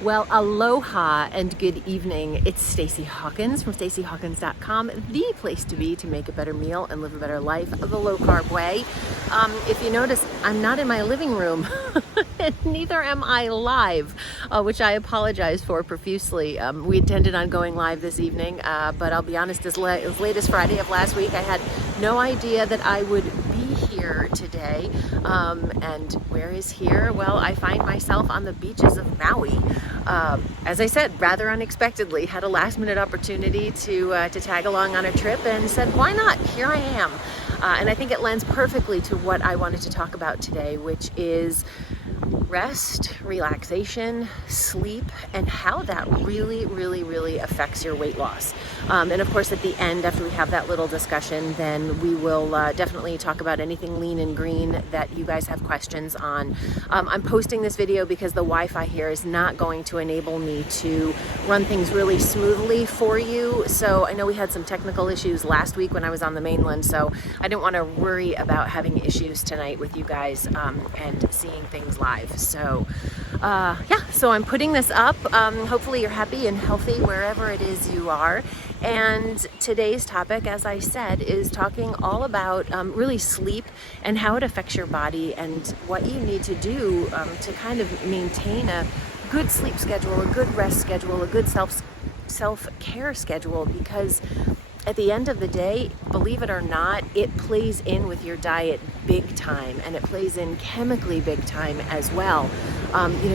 Well, aloha and good evening. It's Stacey Hawkins from staceyhawkins.com, the place to be to make a better meal and live a better life the low-carb way. If you notice, I'm not in my living room, and neither am I live, which I apologize for profusely. We intended on going live this evening, but I'll be honest, as late as Friday of last week, I had no idea that I would be here today. And where is here? Well, I find myself on the beaches of Maui. As I said, rather unexpectedly, had a last minute opportunity to tag along on a trip and said, why not? Here I am. And I think it lends perfectly to what I wanted to talk about today, which is rest, relaxation, sleep, and how that really affects your weight loss. And of course, at the end, after we have that little discussion, then we will definitely talk about anything lean and green that you guys have questions on. I'm posting this video because the Wi-Fi here is not going to enable me to run things really smoothly for you. So I know we had some technical issues last week when I was on the mainland, so I didn't want to worry about having issues tonight with you guys and seeing things live. So so I'm putting this up. Hopefully you're happy and healthy wherever it is you are. And today's topic, as I said, is talking all about really sleep and how it affects your body and what you need to do to kind of maintain a good sleep schedule, a good rest schedule, a good self-care schedule, because at the end of the day, believe it or not, it plays in with your diet big time, and it plays in chemically big time as well.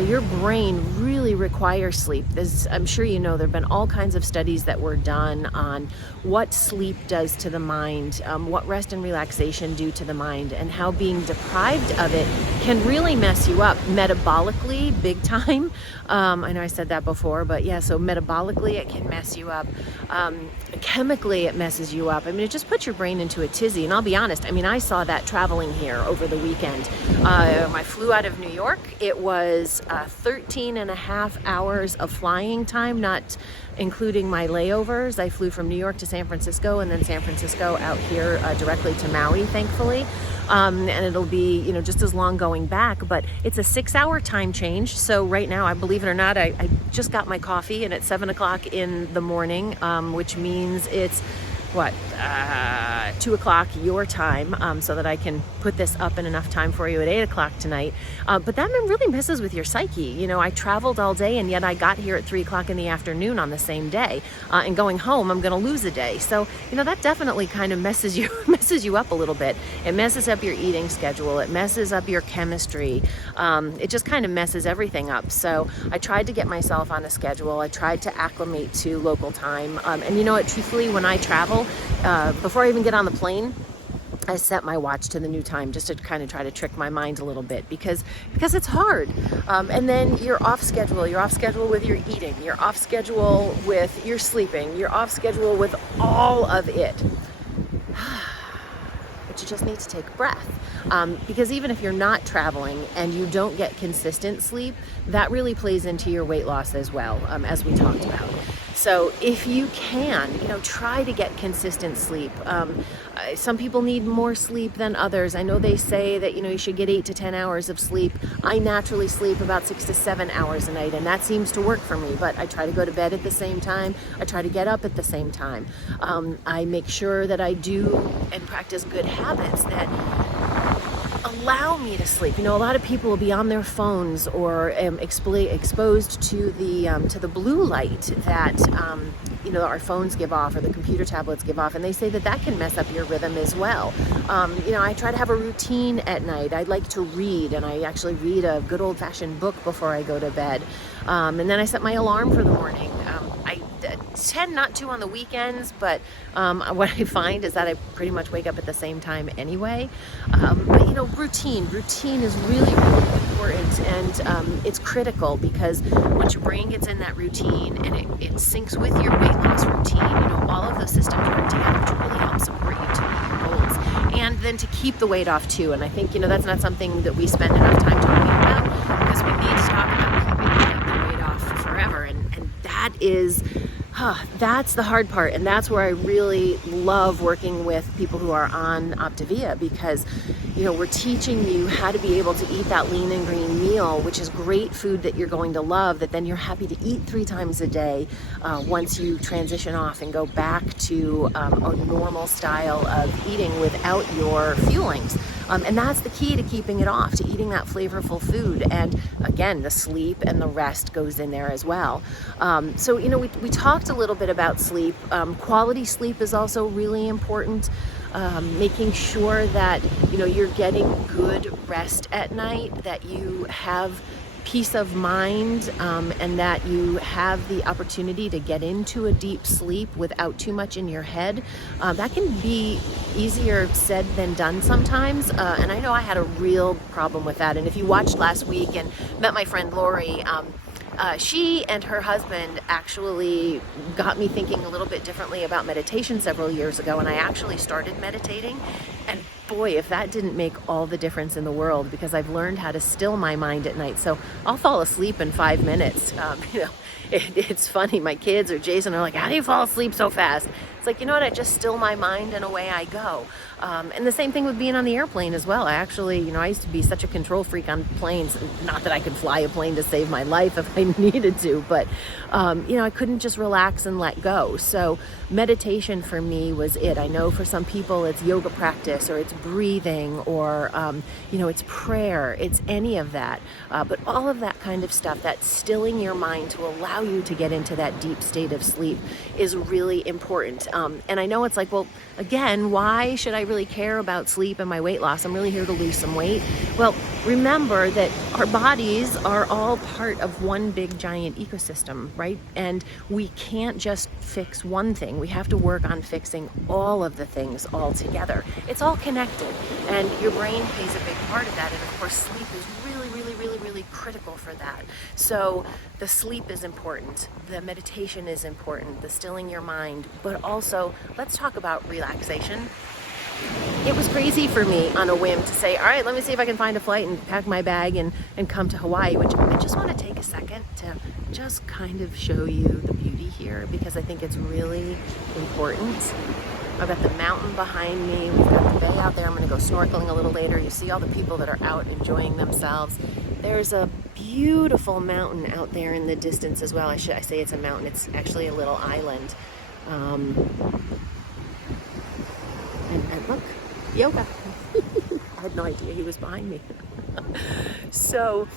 Your brain really requires sleep. I'm sure you know, there have been all kinds of studies that were done on what sleep does to the mind, what rest and relaxation do to the mind, and how being deprived of it can really mess you up metabolically big time. I know I said that before, but yeah, so metabolically it can mess you up. Chemically it messes you up. I mean, it just puts your brain into a tizzy. And I'll be honest, I saw that traveling here over the weekend. I flew out of New York. It was 13 and a half hours of flying time, not including my layovers. I flew from New York to San Francisco and then San Francisco out here directly to Maui, thankfully. And it'll be, just as long going back, but it's a 6-hour time change. So right now, I believe it or not, I just got my coffee and it's 7 o'clock in the morning, which means it's 2 o'clock your time, so that I can put this up in enough time for you at 8 o'clock tonight. But that really messes with your psyche. I traveled all day and yet I got here at 3 o'clock in the afternoon on the same day. And going home, I'm going to lose a day. So, that definitely kind of messes you up a little bit. It messes up your eating schedule. It messes up your chemistry. It just kind of messes everything up. So I tried to get myself on a schedule. I tried to acclimate to local time. And you know what, truthfully, when I travel, before I even get on the plane, I set my watch to the new time just to kind of try to trick my mind a little bit because it's hard. And then you're off schedule. You're off schedule with your eating. You're off schedule with your sleeping. You're off schedule with all of it. But you just need to take a breath. Because even if you're not traveling and you don't get consistent sleep, that really plays into your weight loss as well, as we talked about. So if you can, try to get consistent sleep. Some people need more sleep than others. I know they say that, you should get 8 to 10 hours of sleep. I naturally sleep about 6 to 7 hours a night, and that seems to work for me. But I try to go to bed at the same time. I try to get up at the same time. I make sure that I do and practice good habits that allow me to sleep. A lot of people will be on their phones or exposed to the blue light that our phones give off or the computer tablets give off, and they say that can mess up your rhythm as well. I try to have a routine at night. I like to read, and I actually read a good old-fashioned book before I go to bed, and then I set my alarm for the morning. I tend not to on the weekends, but what I find is that I pretty much wake up at the same time anyway. But routine is really important, and it's critical, because once your brain gets in that routine and it syncs with your weight loss routine, all of those systems work together to really help support you to meet your goals, and then to keep the weight off too. And I think that's not something that we spend enough time talking about, because we need to talk about keeping the weight off forever, and that is That's the hard part, and that's where I really love working with people who are on Optavia, because we're teaching you how to be able to eat that lean and green meal, which is great food that you're going to love, that then you're happy to eat 3 times a day once you transition off and go back to a normal style of eating without your fuelings. And that's the key to keeping it off, to eating that flavorful food. And again, the sleep and the rest goes in there as well. So we talked a little bit about sleep. Quality sleep is also really important. Making sure that you're getting good rest at night, that you have peace of mind, and that you have the opportunity to get into a deep sleep without too much in your head. That can be easier said than done sometimes, and I know I had a real problem with that. And if you watched last week and met my friend Lori, she and her husband actually got me thinking a little bit differently about meditation several years ago, and I actually started meditating. And boy, if that didn't make all the difference in the world, because I've learned how to still my mind at night. So I'll fall asleep in 5 minutes. It's funny. My kids or Jason are like, "How do you fall asleep so fast?" It's like, I just still my mind and away I go. And the same thing with being on the airplane as well. I actually, I used to be such a control freak on planes. Not that I could fly a plane to save my life if I needed to, but, I couldn't just relax and let go. So meditation for me was it. I know for some people it's yoga practice, or it's breathing, or, it's prayer. It's any of that. But all of that kind of stuff, that's stilling your mind to allow you to get into that deep state of sleep, is really important. And I know it's like, well, again, why should I really care about sleep and my weight loss? I'm really here to lose some weight. Well, remember that our bodies are all part of one big giant ecosystem, right? And we can't just fix one thing. We have to work on fixing all of the things all together. It's all connected, and your brain plays a big part of that. And of course, sleep is really critical for that. So the sleep is important, the meditation is important, the stilling your mind, but also let's talk about relaxation. It was crazy for me on a whim to say, all right, let me see if I can find a flight and pack my bag and come to Hawaii, which I just want to take a second to just kind of show you the beauty here, because I think it's really important. I've got the mountain behind me. We've got the bay out there. I'm going to go snorkeling a little later. You see all the people that are out enjoying themselves. There's a beautiful mountain out there in the distance as well. I say it's a mountain. It's actually a little island. And look, yoga. I had no idea he was behind me. So,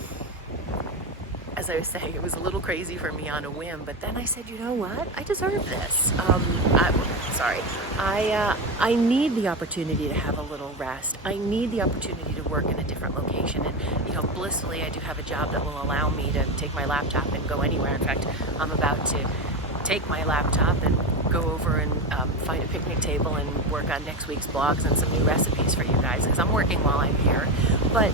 as I was saying, it was a little crazy for me on a whim, but then I said, you know what? I deserve this. I need the opportunity to have a little rest. I need the opportunity to work in a different location. And, blissfully, I do have a job that will allow me to take my laptop and go anywhere. In fact, I'm about to take my laptop and go over and find a picnic table and work on next week's blogs and some new recipes for you guys, because I'm working while I'm here. But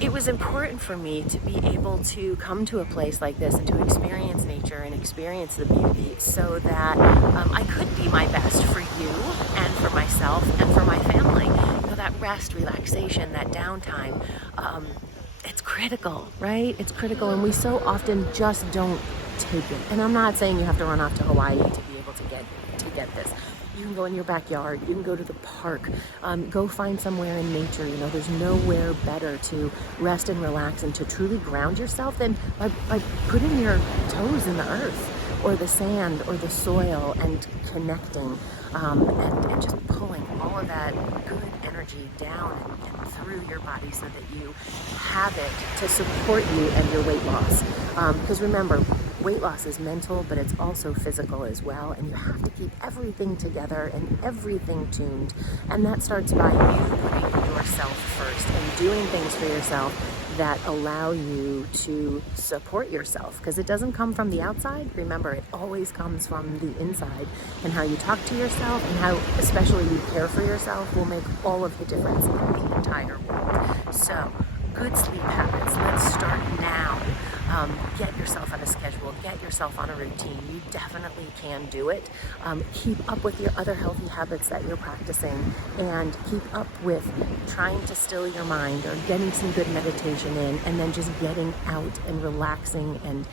it was important for me to be able to come to a place like this and to experience nature and experience the beauty, so that I could be my best for you and for myself and for my family. That rest, relaxation, that downtime, it's critical, right? It's critical, and we so often just don't take it. And I'm not saying you have to run off to Hawaii to be able to get this. You can go in your backyard, you can go to the park, go find somewhere in nature. There's nowhere better to rest and relax and to truly ground yourself than by putting your toes in the earth or the sand or the soil and connecting, and just pulling all of that good energy down and through your body, so that you have it to support you and your weight loss. Because remember, weight loss is mental, but it's also physical as well, and you have to keep everything together and everything tuned. And that starts by you putting yourself first and doing things for yourself that allow you to support yourself, because it doesn't come from the outside. Remember, it always comes from the inside, and how you talk to yourself and how especially you care for yourself will make all of the difference in the entire world. So, good sleep habits. Let's start now. Get yourself on a schedule, get yourself on a routine. You definitely can do it. Keep up with your other healthy habits that you're practicing, and keep up with trying to still your mind or getting some good meditation in, and then just getting out and relaxing and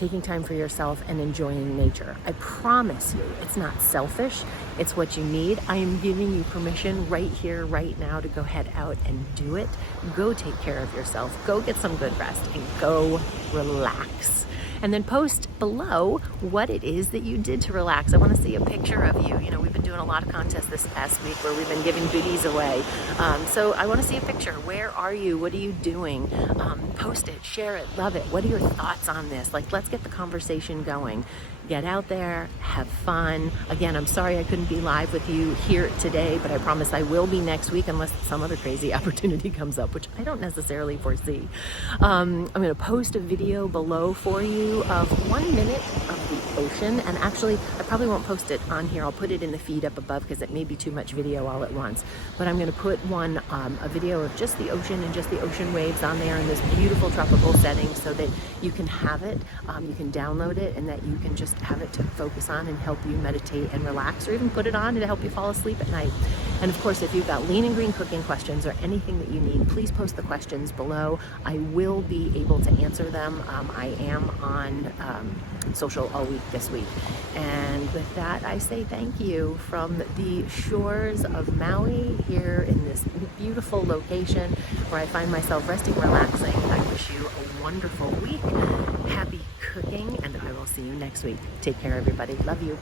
taking time for yourself and enjoying nature. I promise you, it's not selfish. It's what you need. I am giving you permission right here, right now to go head out and do it. Go take care of yourself. Go get some good rest and go relax. And then post below what it is that you did to relax. I want to see a picture of you. You know, we've been doing a lot of contests this past week where we've been giving goodies away. So I want to see a picture. Where are you? What are you doing? Post it, share it, love it. What are your thoughts on this? Like, let's get the conversation going. Get out there, have fun. Again, I'm sorry I couldn't be live with you here today, but I promise I will be next week unless some other crazy opportunity comes up, which I don't necessarily foresee. I'm going to post a video below for you of 1 minute of the ocean. And actually, I probably won't post it on here. I'll put it in the feed up above because it may be too much video all at once. But I'm going to put a video of just the ocean and just the ocean waves on there in this beautiful tropical setting so that you can have it, you can download it, and that you can just have it to focus on and help you meditate and relax, or even put it on to help you fall asleep at night. And of course, if you've got lean and green cooking questions or anything that you need, please post the questions below. I will be able to answer them. I am on social all week this week. And with that, I say thank you from the shores of Maui here in this beautiful location where I find myself resting, relaxing. I wish you a wonderful week. Happy cooking, and I will see you next week. Take care, everybody. Love you.